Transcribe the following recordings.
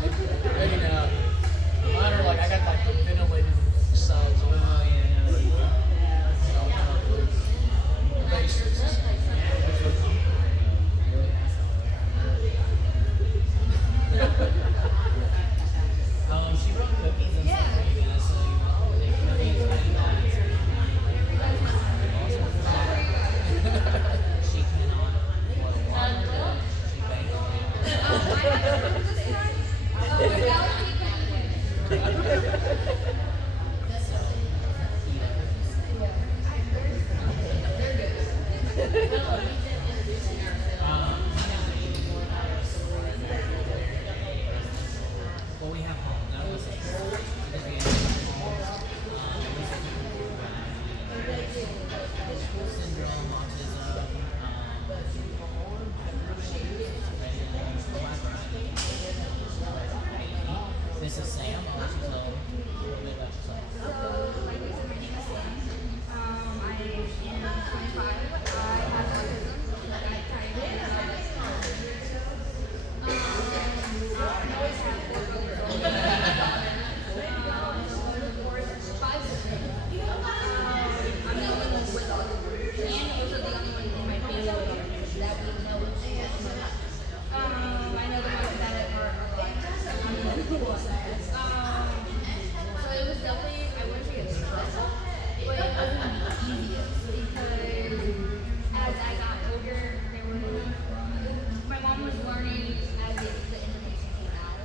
And, mine are like I got like the ventilated cells on the basics. She brought cookies and stuff for you guys, so they cookies she cannot boil water. She baked well, we have home. That was because we have home. Syndrome, autism, this is Sam. I'll let you tell a little bit about yourself. So, like I said, my name is Sam. I am 25. I have autism. I tried it. I always have four brothers. Five siblings. I'm the only one with autism. And also the only one in my family with autism that we know. I know the ones that are alive. I'm the only one. So it was definitely, I wouldn't say it's stressful, but it wasn't the easiest because as I got older, my mom was learning as the information came out.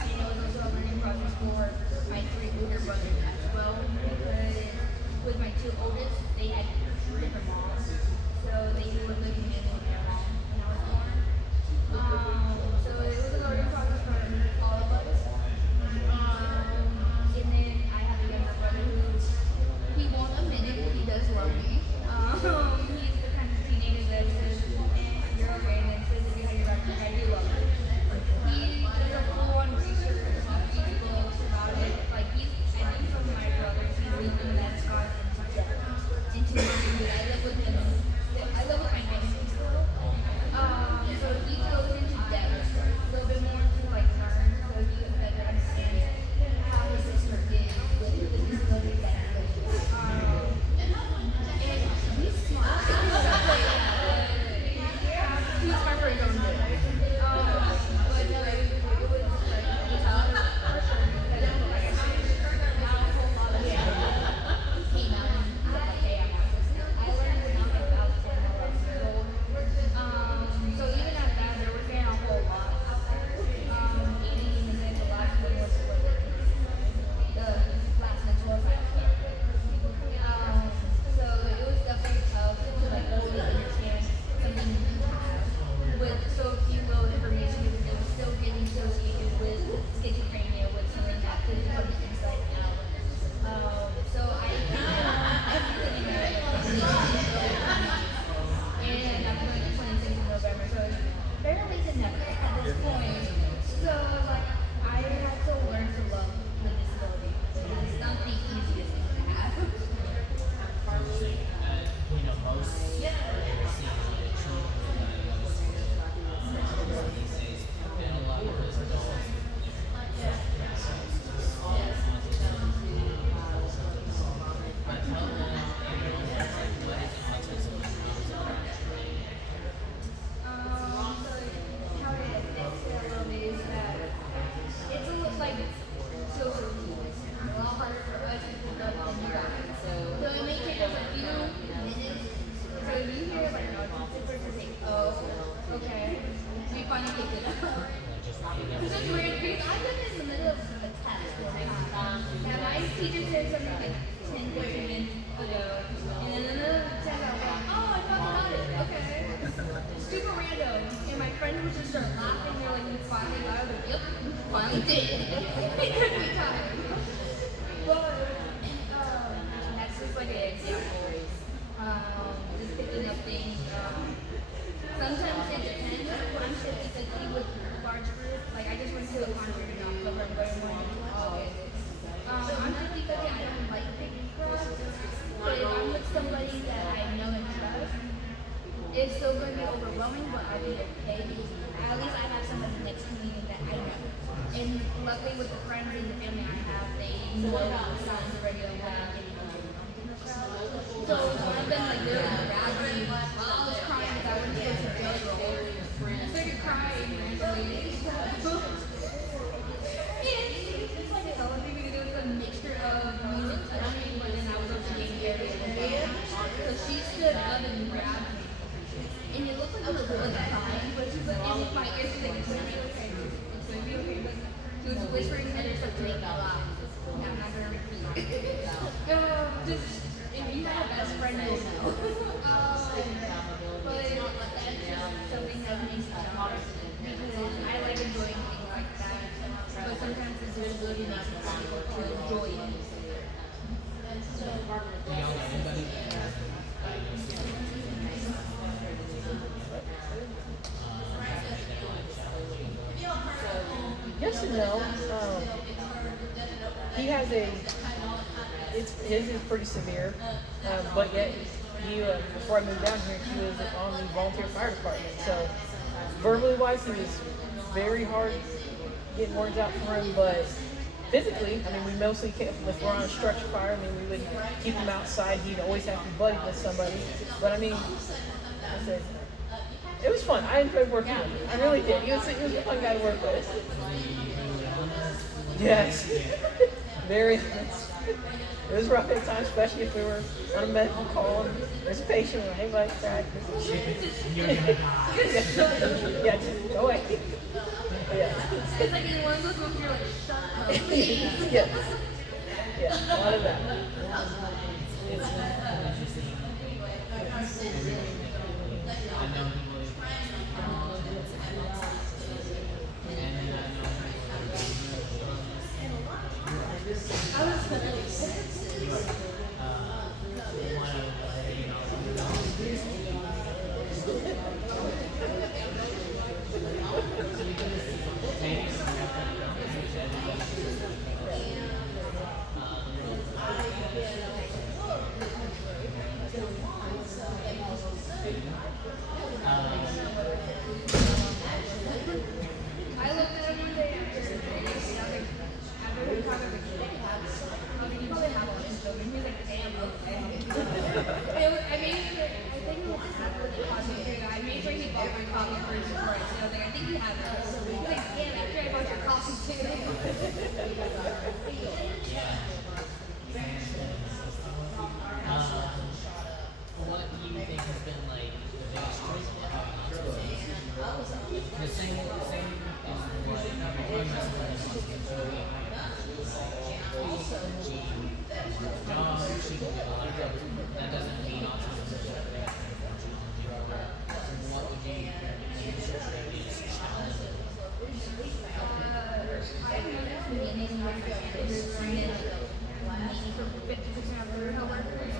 And it was also a learning process for my three older brothers as well because with my two oldest, they had different moms. So they were living in their mom when I was born. So it was a learning process for all of us. And then I have a younger brother who he won't admit it, he does love me. He's the kind of teenager that says, you're okay, and then says if you have your back, like, I do love you. He does a full-on research, he goes about it. Like I think from my brothers, he's the one that's gone into my family. I live with him. I live with my family still. So he goes into depth, a little bit more to like learn, so he can better understand how his sister is with the disability that he lives with. And he's smart. He's smart for his own good. But no, it was like it was hard for sure because like I said, not a whole lot of came out and said like, hey, I'm autistic. I learned when I was about 10 or 11 years old. So even at that, there wasn't a whole lot out there. And then the last one was the last mental health. So it was definitely tough to like fully understand something you have with so few little information because it was still getting associated with schizophrenia with something that could come inside out. So I everything in there and I'm going to 26 in November, so it's better late than never at this point. So like I had to learn to love the disability. It's not the easiest thing to have. Most these days, and a lot of those adults, but tell them, what is autism? So how it affects it a little bit is that it's a little like social tools. A lot harder for us to pick up than you guys. So it may take us a few minutes. So you hear like an autistic person say, oh, okay. We finally picked it up. This is weird because I've been in the middle of a test one time. And my teacher said something like 10, 15 minutes ago. And then another test I was like, oh, I finally got it. Okay. Super random. And my friend would just start laughing. They're like, you finally got it? I was like, yep, finally did. It took me time. But that's just like an example. Just picking up things. Sometimes it depends. I'm 50-50 with large groups. Like I just went to a concert in October. I'm going more in August. I'm 50-50. I don't like big crowds. But if I'm with somebody that I know and trust, it's still going to be overwhelming, but I'll be okay. At least I have somebody next to me that I know. luckily with the friends and the family I have, they know the sounds already of when I'm getting in the crowd. So one of them like literally grabbed me while I was crying because I wouldn't go to jail roll. I started crying randomly. It's like a holiday because it was a mixture of music touching, but then I was also being very so she stood up and grabbed me. And it looked like I was really crying, but she's like, in my ear, she's like, it's gonna be okay. It's gonna be okay. But she was whispering other stuff to make me laugh. And I'm not gonna repeat. Just, if you have a best friend, you'll know. But that's just something that makes me laugh. Because I like enjoying things like that. But sometimes it's just really nice to enjoy it. Yes and no. He has his is pretty severe, but yet he, before I moved down here, he was on the volunteer fire department. So verbally wise, he was very hard getting words out for him, but physically, I mean, we mostly kept, if we're on a structure fire, I mean, we would keep him outside. He'd always have to be buddied with somebody. But I mean, I said, it was fun. I enjoyed working with him. I really did. He was a fun guy to work with. Yes. Very. It was rough at times, especially if we were on a medical call and there's a patient and hey, buddy, crack. You're gonna die. Yeah, just go away. Yeah. It's like in one of those moments you're like, shut up, please. Yes. Yeah, a lot of that. It's interesting. I know him really I looked at him one day after we talked about the kid habits. I was like, you probably have autism. And he was like, damn, okay. I think it was just after the coffee period. I made sure he bought my coffee first before I said, I think he had it. He was like, damn, after I bought your coffee too. What do you think has been like the biggest struggle about autism? The same is what my message was she job, she can do a lot of things. That doesn't mean autism is a what would you use your biggest challenge? I noticed beginning where you're learning maybe for 50% of their coworkers,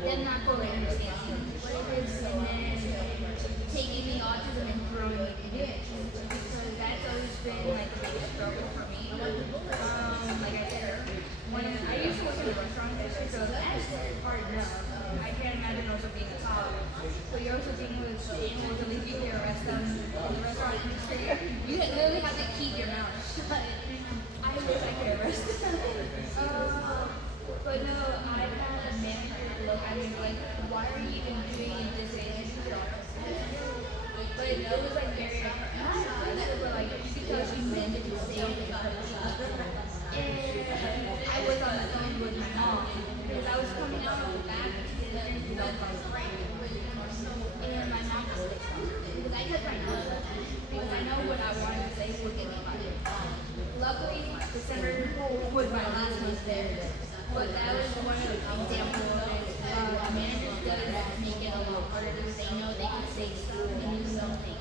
them not fully understanding what it is, and then taking the autism and throwing it in it. Because that's always been like the biggest struggle for me. Like I said, I used to work in a restaurant industry, so that's hard enough. I can't imagine also being a toddler. So you're also dealing with animals, at least you can arrest them in the restaurant industry. You literally have to keep your mouth shut. I wish I could arrest them. But no, I've had a manager look at me like, why are you even doing this age? But it was like very aggressive, but like you could tell she meant it to say it because and I was on the phone with my mom because I was coming out of the back and I was praying. And my mom was like, because I kept my mouth shut because I know what I wanted to say would get me fired. Luckily, December was my last month there, but that was one of the examples of it. Managers does make it a lot harder because they know they can say stuff and you don't think.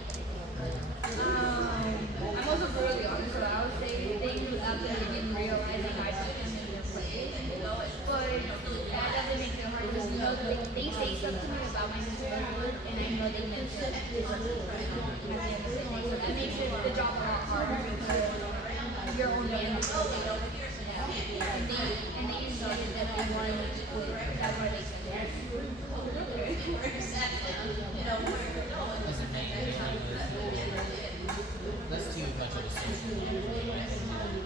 I'm also brutally honest, so I would say things without them even realizing I put them in their place. But that doesn't make it hard because you know they say stuff to me about my disability and I know they meant it at the end of the day. So that makes the job a lot harder because your own manager. And they decided that they wanted me to quit. That's why they said that. Let's do a bunch of assumptions.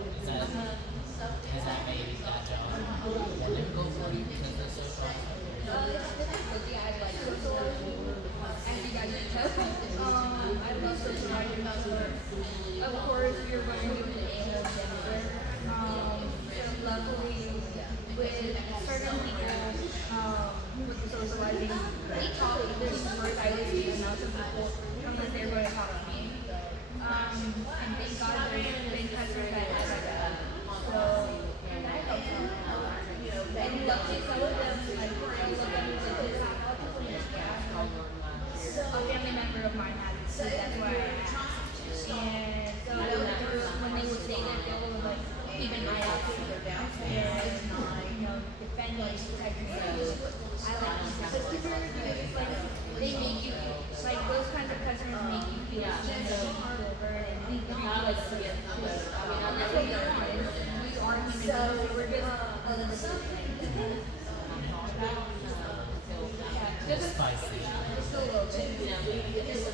of course, you're going to do the English gender. Luckily, with certain people, with the socializing, they taught me this first I was using now some people, unless they're going to talk to me. And thank God there's been customers that have like that. So, and I hope so. And luckily, some of them, like, I look at me like this, a family member of mine had it, so that's why I asked. And so when they would say that, they would like keep an eye out for their down and defend like protect me. I like these customers because it's like they make you like those kinds of customers make you feel delivered and make you feel like that's what we are. We are human beings, so we're just Spicy. just a little bit. Just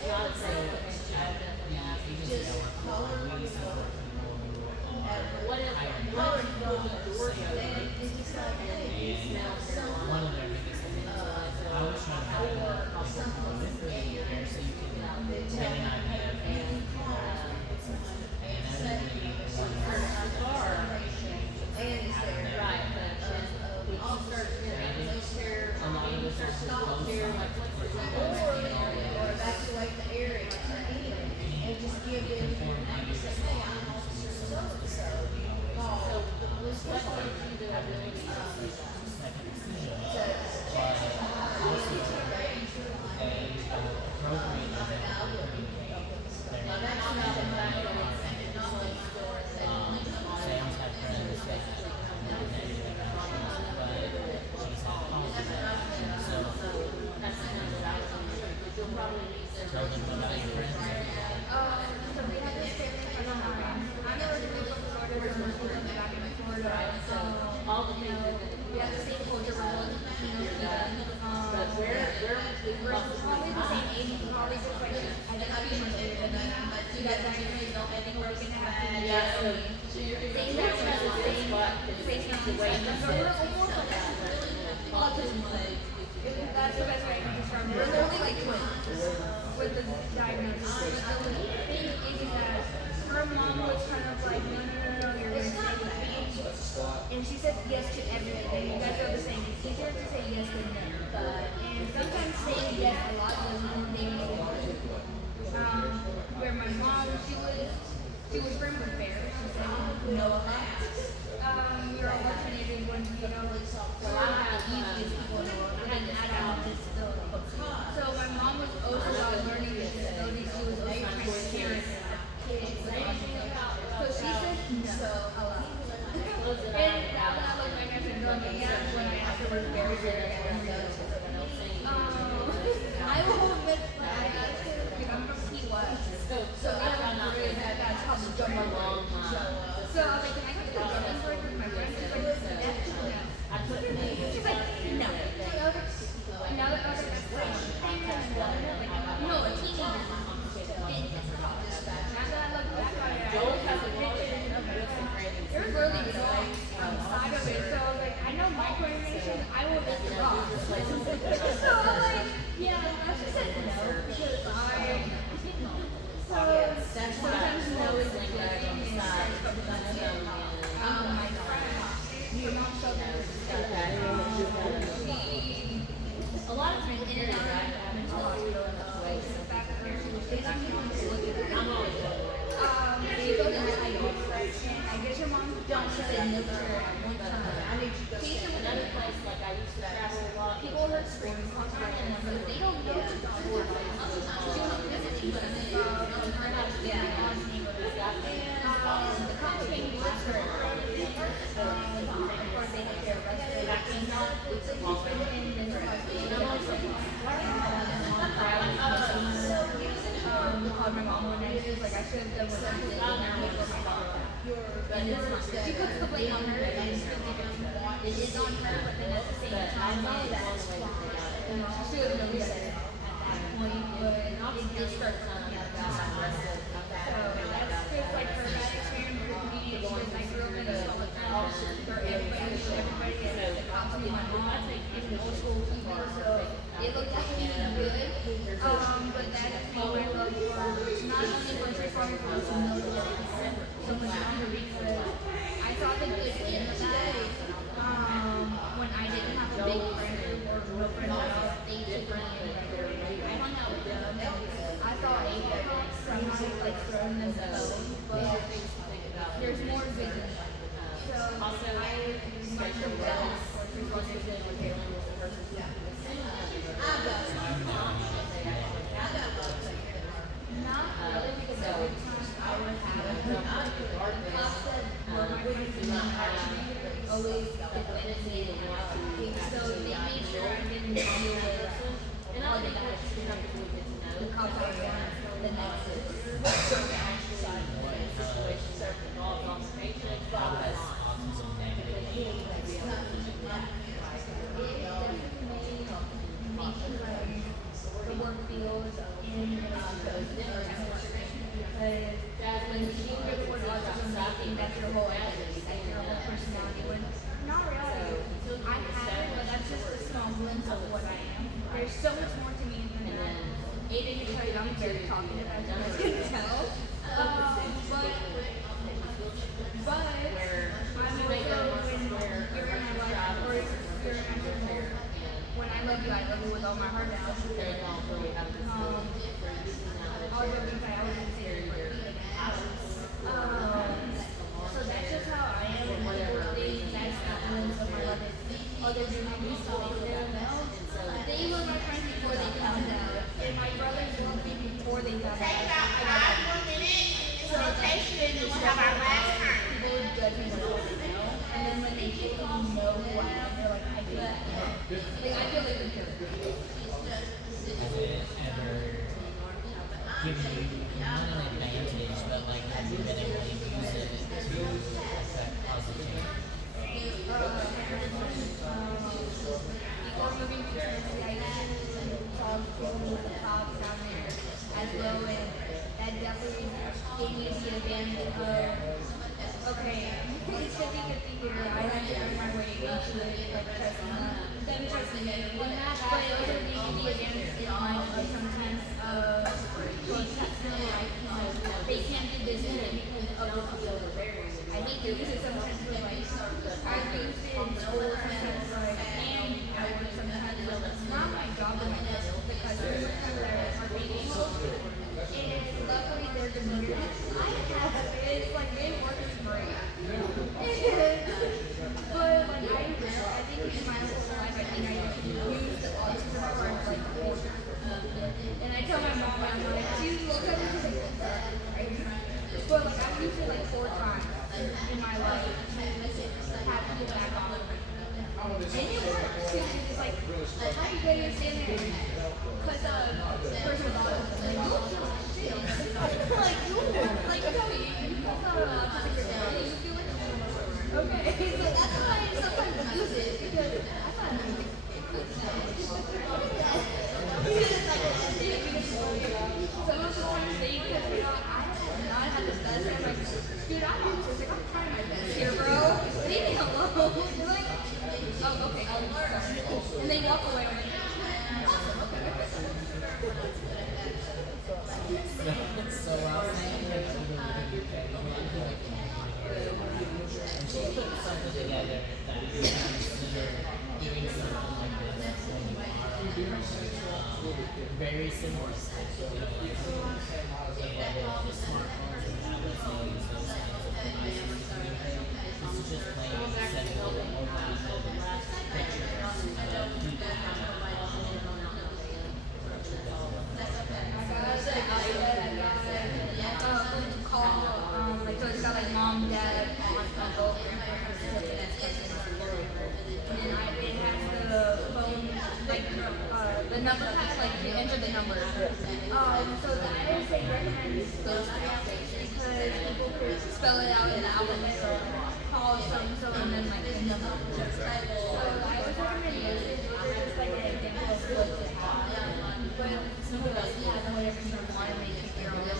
one of their biggest things I was trying to have with me there so you can get an idea of and everybody right, but a lot of us are close evacuate the area and just give it. Tell them about your friends. So we have this family friend of mine. I'm originally from Florida, but we're from back in Florida. So we have the same culture. We're both we're probably the same age. Probably just like I think a few months older than me. You guys actually don't. I think we're gonna have to. Same background, same situation. So we're almost like autism. That's the best way I can describe it. We're only like twins with the diagnosis. The thing is that her mom was kind of like, no, you're going to stay with me. And she said yes to everything. You guys are the same. It's easier to say yes than no. And sometimes saying yes a lot doesn't make me where my mom, she was firm but fair. She said no a lot. We were alternating when, so I have the easiest people in the world. I have a disability. So my mom was also about learning disabilities. She was also transparent with kids with autism. So she said no a lot. And now when I look back, I said no, yeah, when I asked her, we're very, very angry. I will admit, I asked her, I'm from Key West. So I don't really that's how the jump along. So I was like, can I go to the jumping sport with my friends? She's like, no. She's like, no. And now that I was like, that's fine. No, a teenager. Now that I look back on it, there was really dogs on the side of it. So I was like, I know microaggression, I will make the dog. So I was like, yeah, I just said no because so sometimes no is like a thing and my friend, your mom showed me a lot of times in and out of mental hospital in the way the fact that she was taking me on to look at her. She goes in the I guess your mom don't said no to her at one time. She's in another place like I used to travel a lot. People heard screaming constantly and they don't know what to do. She was visiting us her house the cops came to arrest her. Of course they get their arrested. She's not in mental hospital. Called my mom one night. She was like, I should have done what I did for my daughter. And it's not. She puts the blame on her, and it is on her, but then at the same time, she would have known better at that point, but it did start coming out. So that's just like her bad experience with me. Because I grew up in a public house where everybody knew everybody, and the cops knew my mom, even old school people, so it looked like me good. But that is my love for not only for wanted to listen to so much longer because I saw the good in that. When I didn't have a big friend group or no friends at all, they took me in. I hung out with them. I thought sometimes like throwing them the phone, but there's more good than that. So I might have done not really because every time I would have class that my friends did not always defended me. So they made sure I didn't deal with all the cops I wanted the next the work field in because when you report autism, I think that's your whole attitude, that's your whole personality. When not really, I have it, but that's just a small glimpse of what I am. There's so much more to me than that. Aiden can tell you I'm very talkative, as you guys can tell. But I'm also when you're in my life or you're in my life, when I love you with all my heart now. All joking aside, I wasn't serious. So that's just how I am with other things. That's the feelings of my love. Other than my niece, they were my friends before they found out. And my brothers loved me before they found out. Take about 5 more minutes. Rotation, and we'll have our last time. People would judge me for what they know. And then when they get to know who I am, they're like, I feel like, I feel like a jerk. Has it ever given you not an advantage, but like have you been able to use it to affect positive change? Before moving to Tennessee, I used to talk with the cops down there as well, and that definitely gave me the advantage of, okay, it's 50-50 here, I have to earn my way into it, like them trusting me. But it also gave me the advantage in life of sometimes they can't do this because of the people. I hate to use it sometimes, but like, I've used it in school sometimes, like, and I work sometimes, but it's not my job to make it because there's sometimes that are being able, and luckily there's a meter. I have it, it's like, it works great. But like, I think in my whole life, I think I used the autism card like 4 times. And I tell my mom, I'm like, she's looking at me, she's like, but like, I've used it like 4 times in my life. Have to get back on it. And it works. It's like, how do you get your stand there? Because the person with autism, like, you feel like shit. Like, tell me, you feel autistic personality, you feel like okay, so that's why I sometimes use it, because I thought it was some of the times they, because you know, I have not had the best, I'm like, dude, I'm autistic, I'm trying my best here, bro. Leave me alone. They're like, oh, okay, I'll learn. And they walk away with me. Awesome, okay. So while saying that you really and she put something together that you consider doing something like this when you are very simplistic. And the smartphones and tablets, they use those kinds of devices to communicate. This is just plain sending over pictures of people. Call, like, so it's got like mom, dad, uncle, grandpa, and then it has the phone, like, the number pad, like, you enter the number. So I would say recommend those 3 apps because people could spell it out in the alphabet or call so and then like the number. So I would recommend those. They're just like an example of what to have. But some of us have whatever you want to make it your own.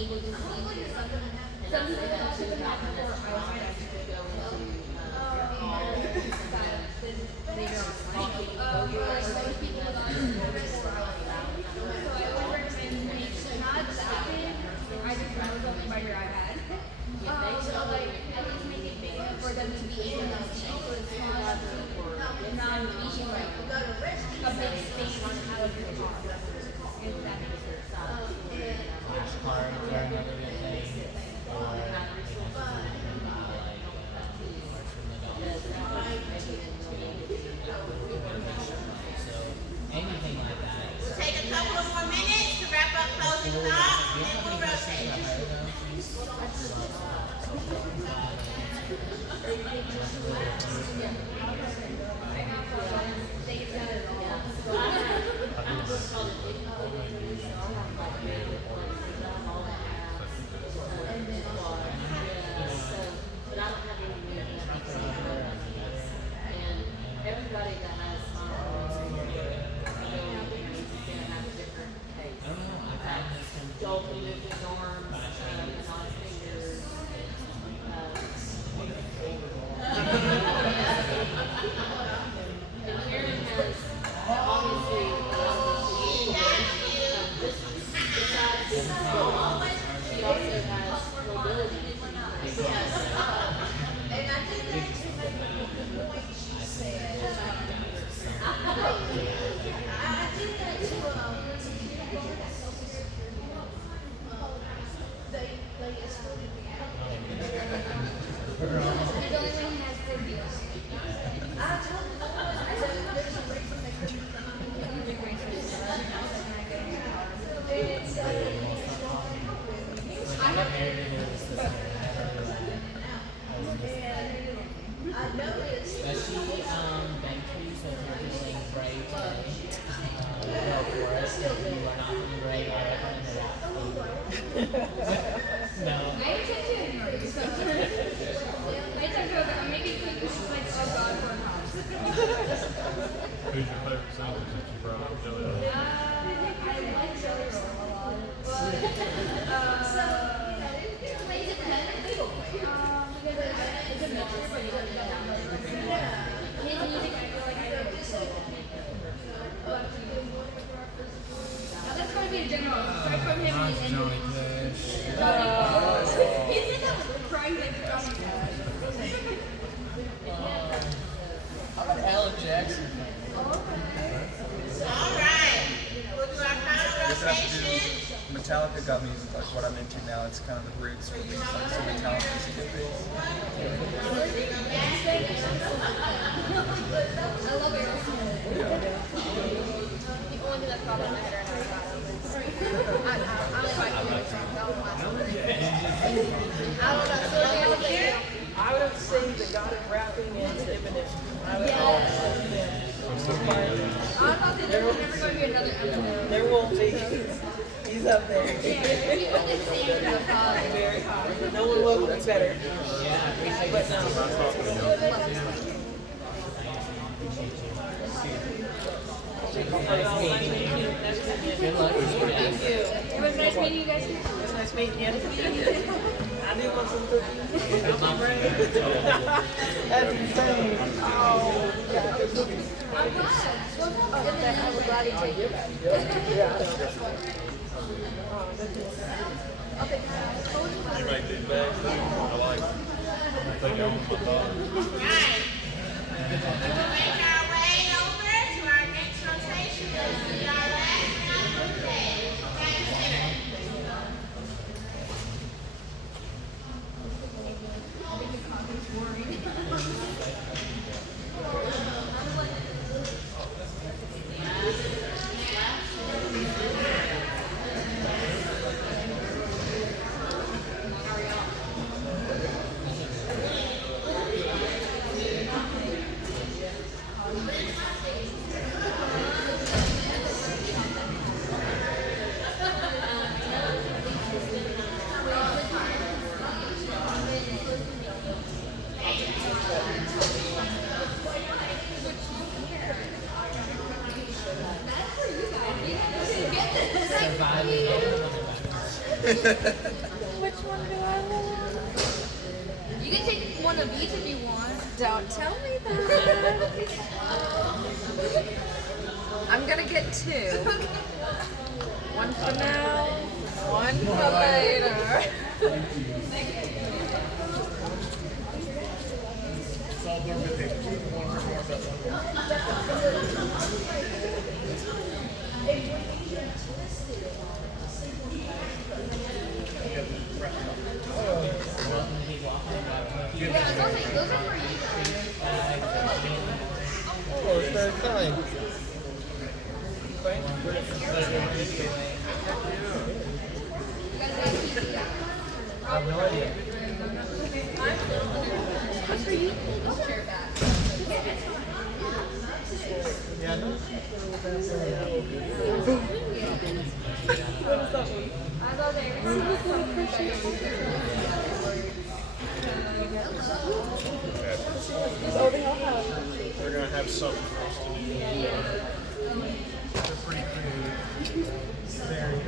able to see some people thought they would have more eyesight to go into they don't like most people with autism have poor eyesight. So I would recommend not that big. I just remember something by your iPad. So like at least make it big enough for them to be able to see. So it's small enough to not be like a big space out of your car. If that makes sense. Flashcards are another good thing. Or so anything like that. We'll take a couple of more minutes to wrap up closing thoughts, and then we'll rotate. Everybody that has spinal have different tastes. Joel can move his arms and on his fingers. And Karen has obviously besides being small, she also has mobility. And I think that's the point she said. I think that's they excluded me out. The only one who has phobias. I told them, I said, there's a reason they couldn't I noticed. Does she bank you so if you're feeling brave today? Go for it. If you are not feeling brave, I recommend that. No. I took two ignorance. I took over. I'm making quick like, oh god, for cops. Who's your favorite sandwich that you brought up, Jelly Roll? I like jelly roll a lot. But, it depends. Because it's a mixture, but you don't know. His music, I feel like I don't listen. That's going to be a general. Start from him and then Johnny Cash. Johnny. He said that was crying like Johnny Cash. How about Alan Jackson? All right. We'll do our final rotation. Metallica got me like what I'm into now. It's kind of the roots for me. Like some Metallica is a good base. I love it. The only thing that's probably in my head right now is I don't like music songs. I don't know. So the other thing, I would say the God of rapping and Eminem. I would all say them. I thought that there was never going to be another Eminem. There won't be. He's up there. He put this thing in the pod. Very high. No one will be better. But Good luck. thank you. It was nice meeting you guys. It was nice meeting you. I do want some cookies. That's insane. Oh, God. I'm glad. I'm glad he took it. You make these bags too? I like them. I think I own my dog. Right. We'll make our way over to our next rotation. This will be our last round for the day. Okay, consider. Surviving. one do I want? You can take one of each if you want. Don't tell me that. I'm gonna get 2. One for now, one for later. It's all blur with it. One for more, but Yeah, those are for you. Oh, it's very kind. I have no idea. Yeah, no. Oh, they all have. They're gonna have something for us to do. They're pretty creative. Very.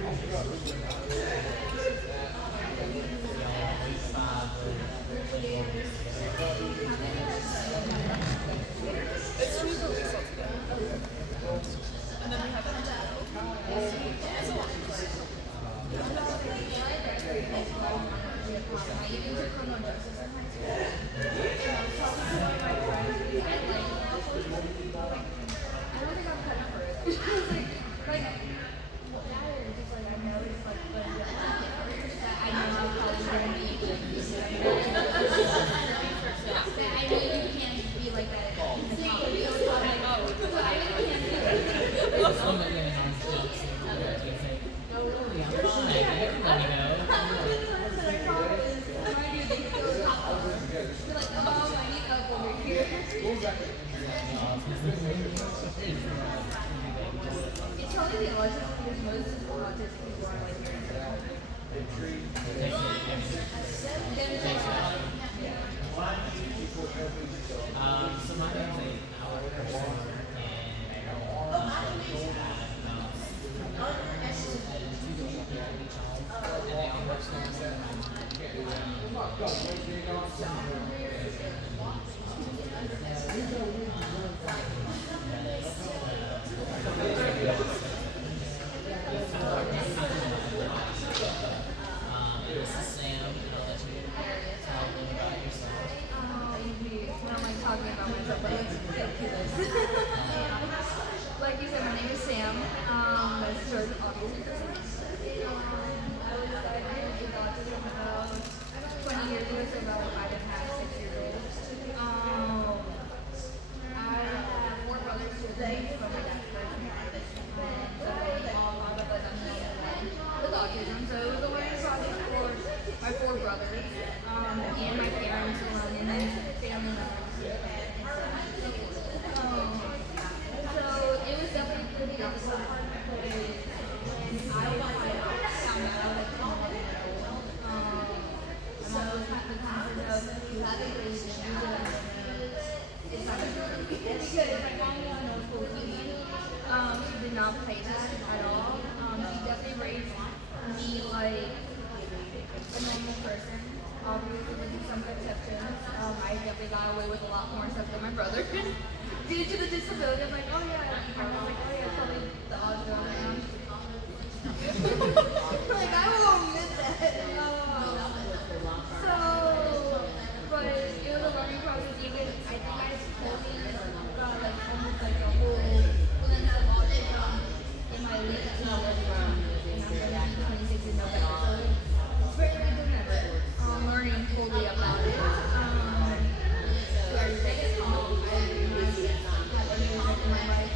It's 2 weeks altogether. And then we have Some of them on jokes and you say, "Oh, really? I'm fine. Let me know." It's probably the autism because most autistic people are like So my name's an hour person, and and they all work this is Sam, and I'll let you tell a little about yourself. when I'm like talking about myself, but let's get to this. Like you said, my name is Sam. That's short of obviously. I was diagnosed with autism about 20 years ago, so about 5.5, 6 years old. I have 4 brothers who are from my dad's first marriage. So all of us, I'm the only one with autism. So it was a learning process for my 4 brothers and my parents and family members. So it was definitely pretty difficult because when I found out at 10 years old, and I was the concept of you have to raise your children, it's not good. Because my mom was in middle school with me. She did not play that at all. She definitely raised me like a normal person. Obviously, with some exceptions. I definitely got away with a lot more stuff than my brother. Due to the disability, I'm like, oh yeah, I was like, oh yeah, it's probably the odds are on. Like, I will admit that. So, but it was a learning process. Even I think I totally got like almost like a whole blend of autism in my late teens, and I'm gonna be 26 in November. So it's very good to remember. Learning fully about it. So everything. I have everything in my life.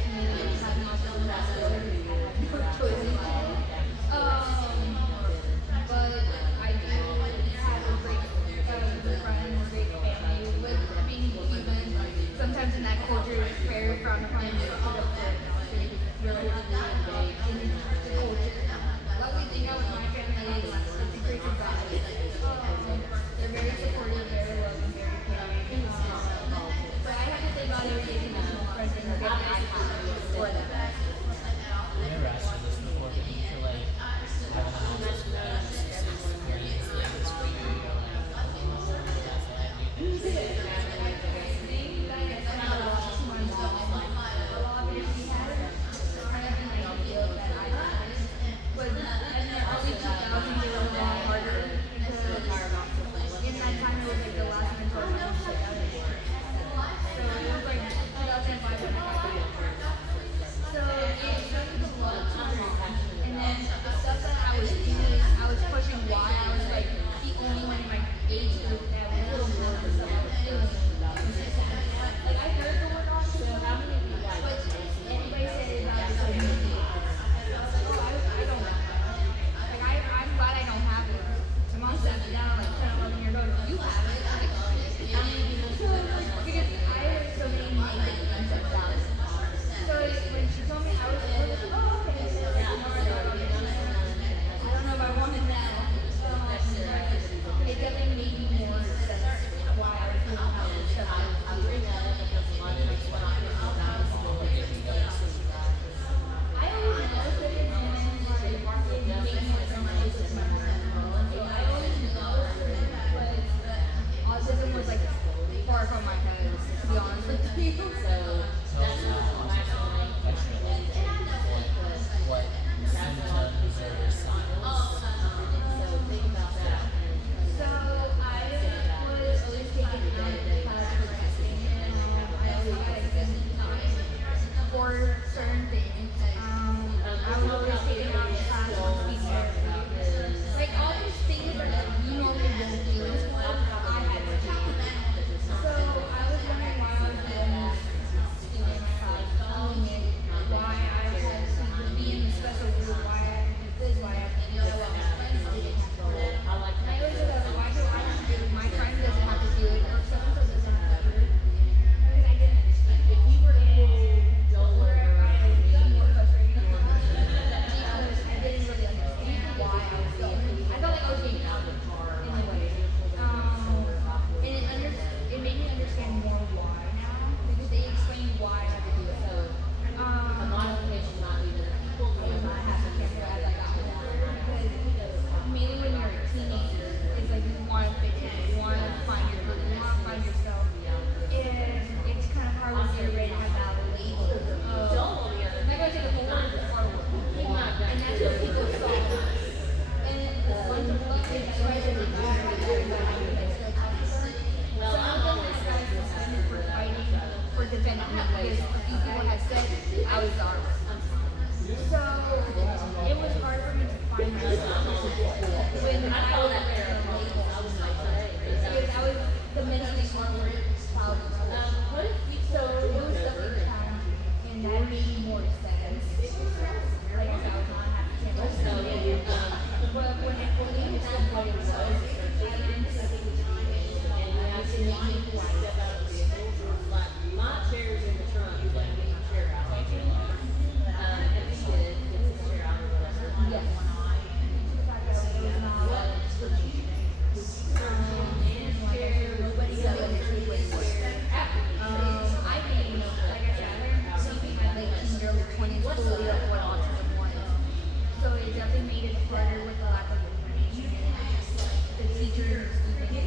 teachers even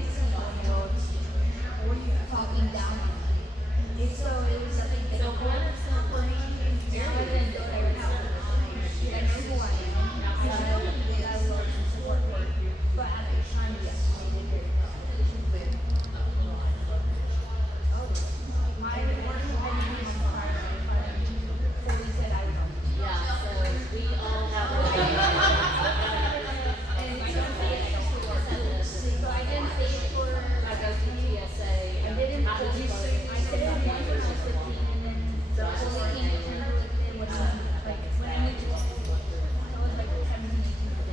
talking down on me. So it was like so what are some areas that I know who I am. I know that I love and support work, but at the time, yes, I made it very my work had been on fire so we said I was on. Yeah, so we all have So I didn't stay for I go to TSA. I didn't How did you I said it once when I was 15 and then the only thing that turned within was like when I went to I was like 17, 18.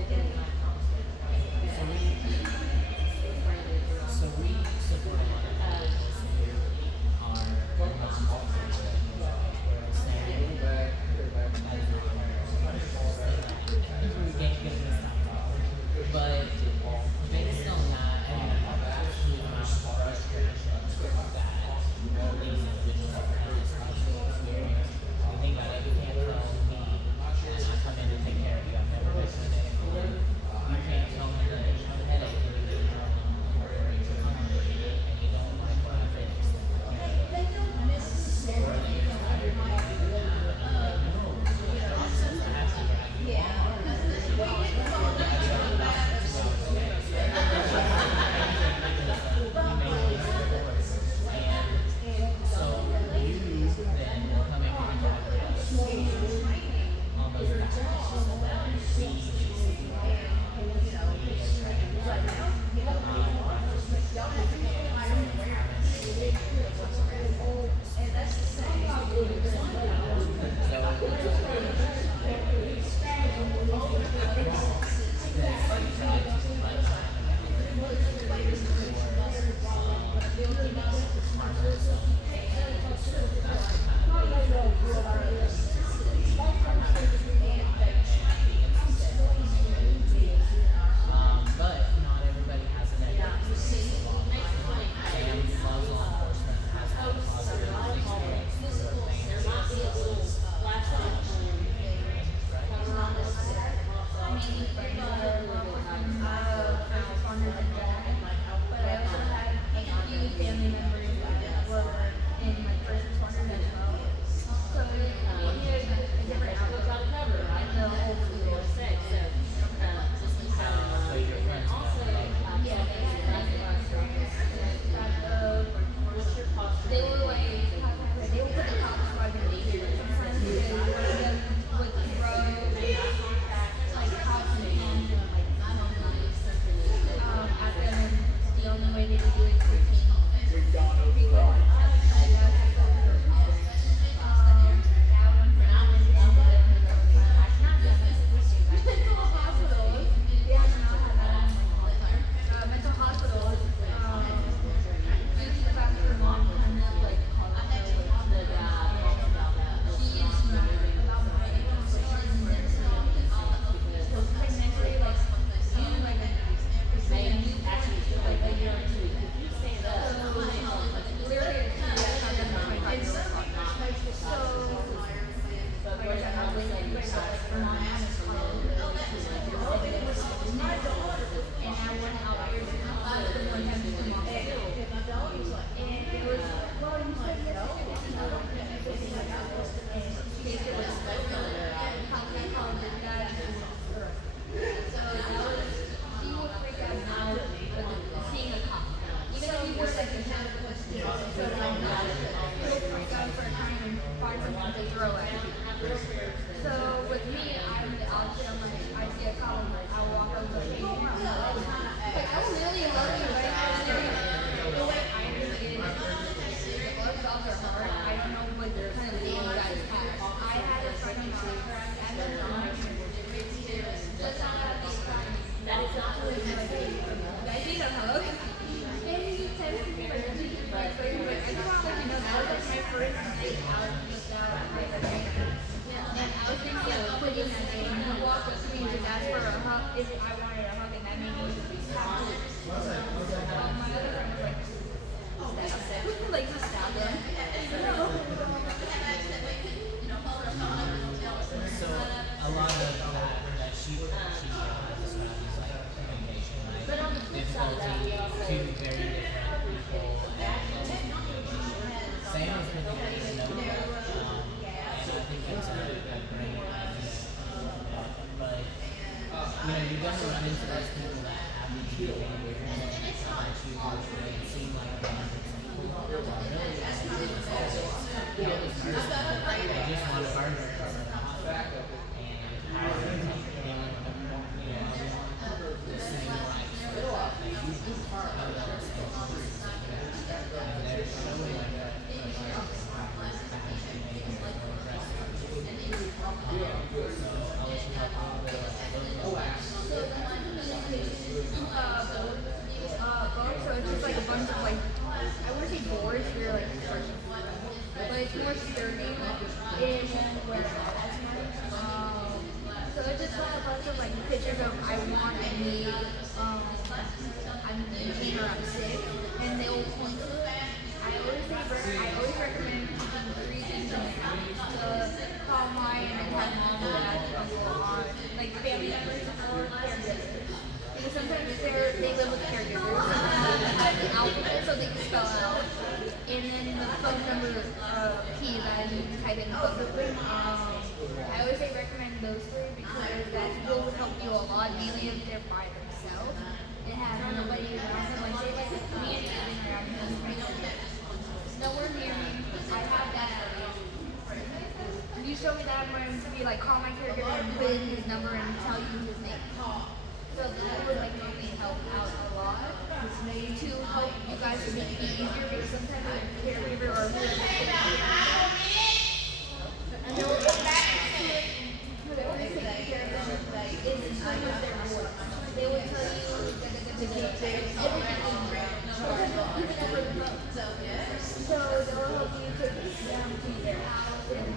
So it's just like a bunch of like, I wouldn't say boards, they're like, but it's more sturdy in so it's just like a bunch of like pictures of I want, I need, I'm in or I'm sick, and they will point to it. I always recommend keeping 3 things in there to call my and have mom or dad, uncle, aunt, like family members or caregivers. Because sometimes they live with caregivers. Sometimes they have the alphabet so they can spell out. And then the phone number key that you type in the phone number. I always say recommend those 3 because that will help you a lot, mainly if they're by themselves. And have nobody around them. Like say like me and Evan around here. Nowhere near me. I have that. You show me that I'm going to be like call my caregiver and put in his number and tell you his name. So that would like really help out a lot to help you guys to make it easier because sometimes a caregiver or whoever and they will go back to it. Whoever is taking care of them is tell you their voice. They will tell you everything. So they'll help you to to their house and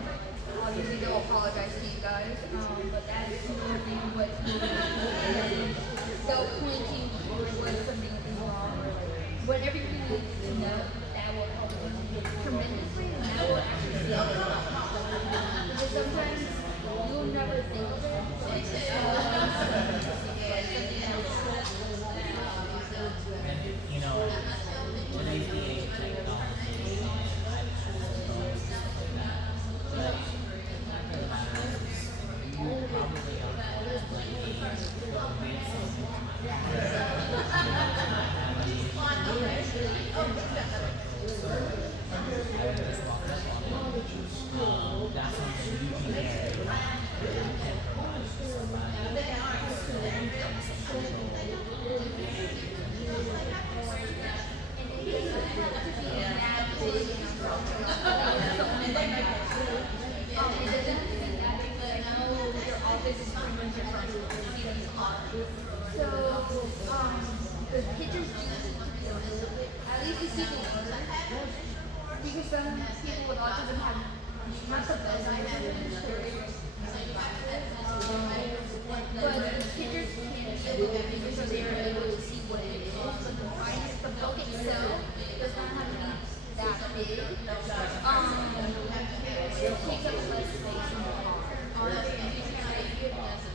obviously they'll apologize to you guys. But that is really what they'll point to you when something is wrong or like whatever you need to know that will help you tremendously and that will actually help you. Because sometimes you'll never think of it. Like something else. You know, today's the age of technology and iPads and all that. But you probably are that's something you can carry and provide to somebody. So, the pictures do need to be a little bit, at least these people learn. Because some people with autism have not the best but the pictures can be a little bigger so they are able to see what it is. But the book itself does not have to be that big. It takes up less space in the car.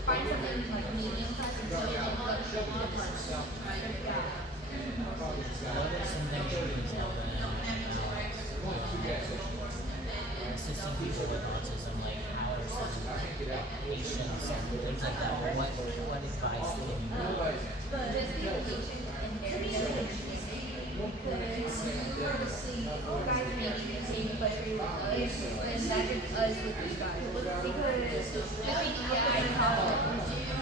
Find something like medium size and put it in the What are some things you can tell them assisting people with autism, like how are some patients and things like that? What advice can you give? Just be patient and very because you guys make the same pleasure with us, and that is us with you guys. Because I talk,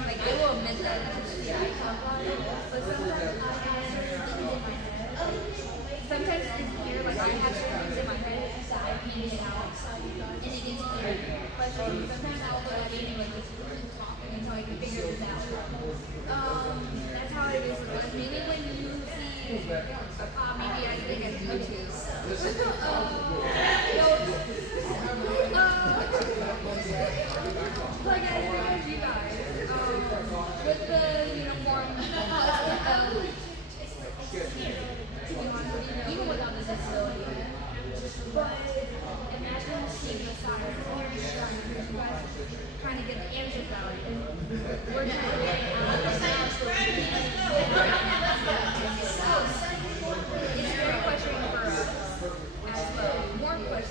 like I will admit that I talk a lot, but sometimes I have things in my head. Sometimes it's clear, like I have certain things in my head that I paint it out, and it gets clear. But sometimes I'll look at it and like this person talking until I can figure this out. That's how it is with us. Maybe when you see, maybe I think it's a 2. Like I figured you guys, with the uniform, even without the disability. But imagine seeing the side of you guys trying to get the answers out, and we're trying to get it out. It's very frustrating for us as well. More frustrating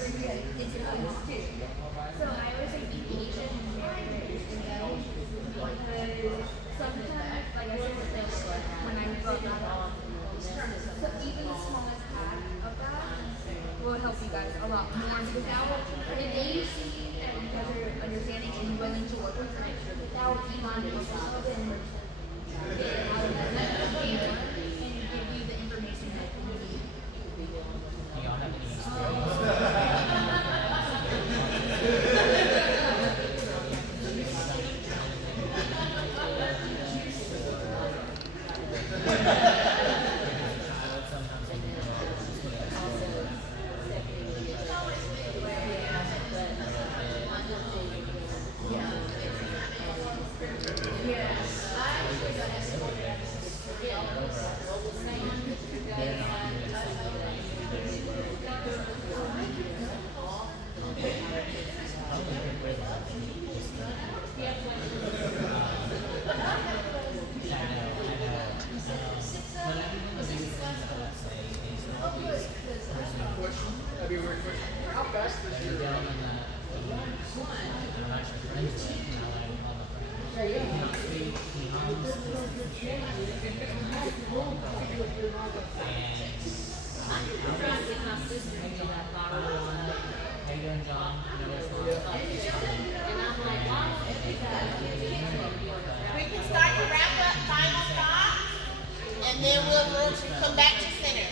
and then we'll come back to center.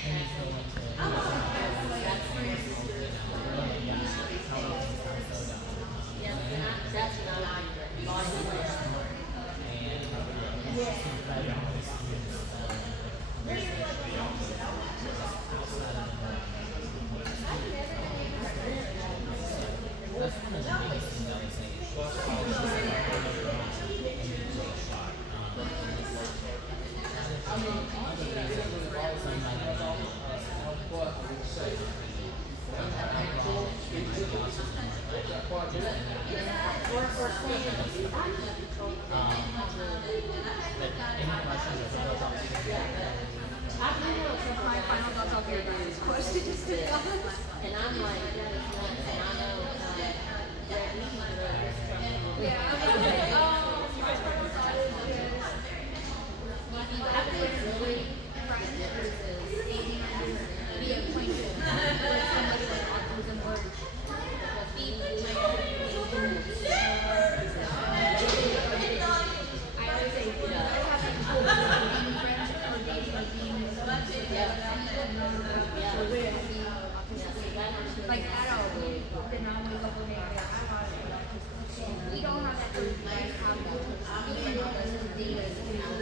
That's what I like. My final thoughts on your guys' question just to be honest. And I'm like, that is nuts. And I know that we can do this from Yeah, I'm like, my final thought is just I think it's really friends be acquainted with somebody with autism or be I always say, you know, I have like being friends or dating or being like at all, then I always go there. We don't have that person like how you know us to date us, you know,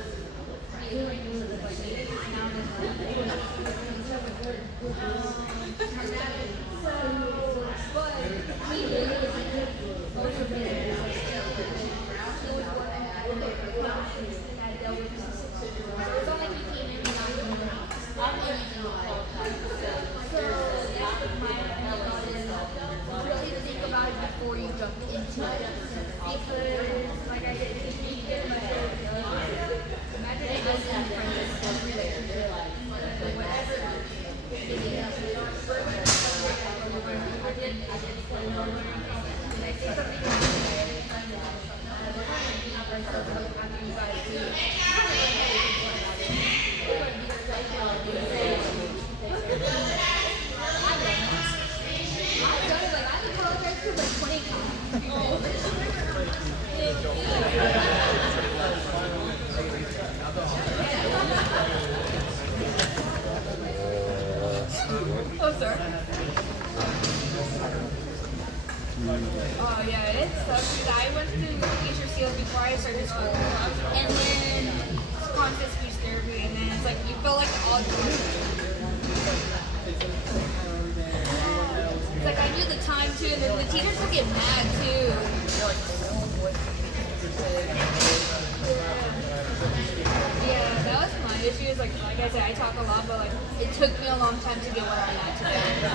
be acquainted with us like this. Now but we really most of it is that dealt with us. So it's not like we came in and I'm so that's my thought is really think about it before you jump into it. Because like I said, if you get much imagine it goes in friends relationship. Whatever Oh, sorry. Oh, yeah, it sucks because I went to teacher seals before I started school. And then constant speech therapy, and then it's like you feel like all it's like I knew the time too, and then the teachers would get mad too. Yeah, that was my issue. Is like I said, I talk a lot, but like it took me a long time to get where I'm at today.